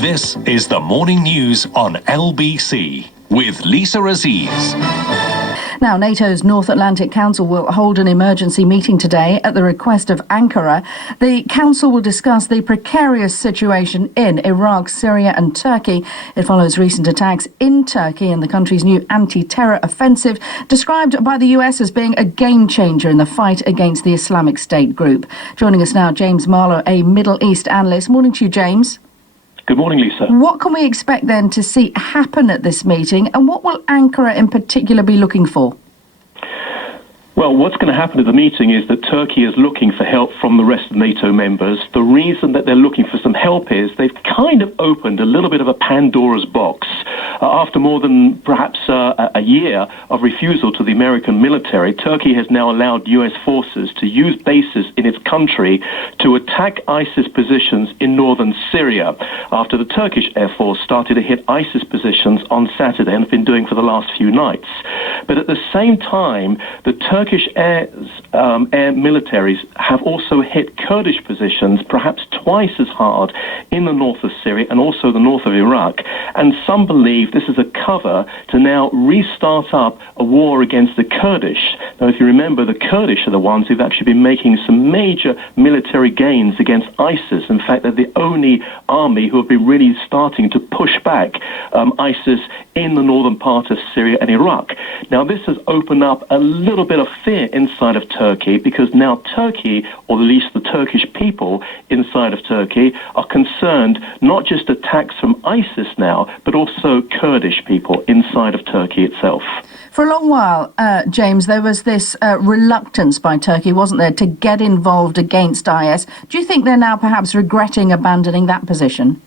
This is the morning news on LBC with Lisa Aziz. Now, NATO's North Atlantic Council will hold an emergency meeting today at the request of Ankara. The council will discuss the precarious situation in Iraq, Syria and Turkey. It follows recent attacks in Turkey and the country's new anti-terror offensive, described by the US as being a game-changer in the fight against the Islamic State group. Joining us now, James Marlow, a Middle East analyst. Morning to you, James. Good morning, Lisa. What can we expect then to see happen at this meeting, and what will Ankara in particular be looking for? Well, what's going to happen at the meeting is that Turkey is looking for help from the rest of NATO members. The reason that they're looking for some help is they've kind of opened a little bit of a Pandora's box. After more than perhaps a year of refusal to the American military, Turkey has now allowed US forces to use bases in its country to attack ISIS positions in northern Syria, after the Turkish Air Force started to hit ISIS positions on Saturday and have been doing for the last few nights. But at the same time, the Turkish air militaries have also hit Kurdish positions perhaps twice as hard in the north of Syria and also the north of Iraq. And some believe this is a cover to now restart up a war against the Kurdish. Now, if you remember, the Kurdish are the ones who've actually been making some major military gains against ISIS. In fact, they're the only army who have been really starting to push back ISIS in the northern part of Syria and Iraq. Now, this has opened up a little bit of fear inside of Turkey, because now Turkey, or at least the Turkish people inside of Turkey, are concerned not just attacks from ISIS now, but also Kurdish people inside of Turkey itself. For a long while, James, there was this reluctance by Turkey, wasn't there, to get involved against IS. Do you think they're now perhaps regretting abandoning that position?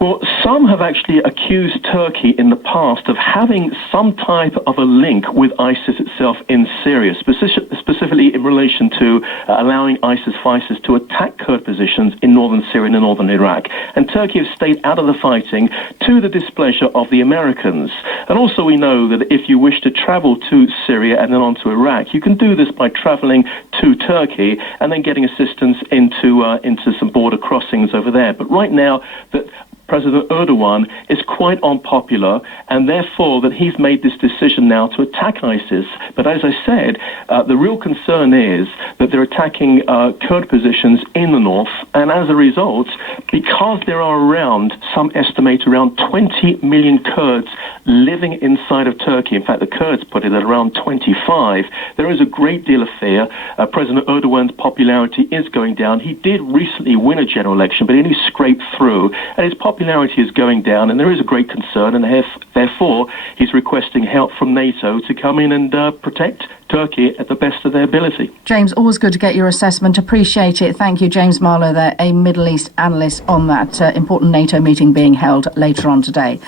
Well, some have actually accused Turkey in the past of having some type of a link with ISIS itself in Syria, specifically in relation to allowing ISIS fighters to attack Kurd positions in northern Syria and northern Iraq. And Turkey has stayed out of the fighting to the displeasure of the Americans. And also we know that if you wish to travel to Syria and then on to Iraq, you can do this by traveling to Turkey and then getting assistance into some border crossings over there. But right now, that President Erdogan is quite unpopular, and therefore that he's made this decision now to attack ISIS. But as I said, the real concern is that they're attacking Kurd positions in the north, and as a result, because there are some estimate around 20 million Kurds living inside of Turkey. In fact, the Kurds put it at around 25. There is a great deal of fear. President Erdogan's popularity is going down. He did recently win a general election, but he only scraped through, and his popularity is going down, and there is a great concern, and therefore he's requesting help from NATO to come in and protect Turkey at the best of their ability. James, always good to get your assessment. Appreciate it. Thank you, James Marlow there, a Middle East analyst on that important NATO meeting being held later on today.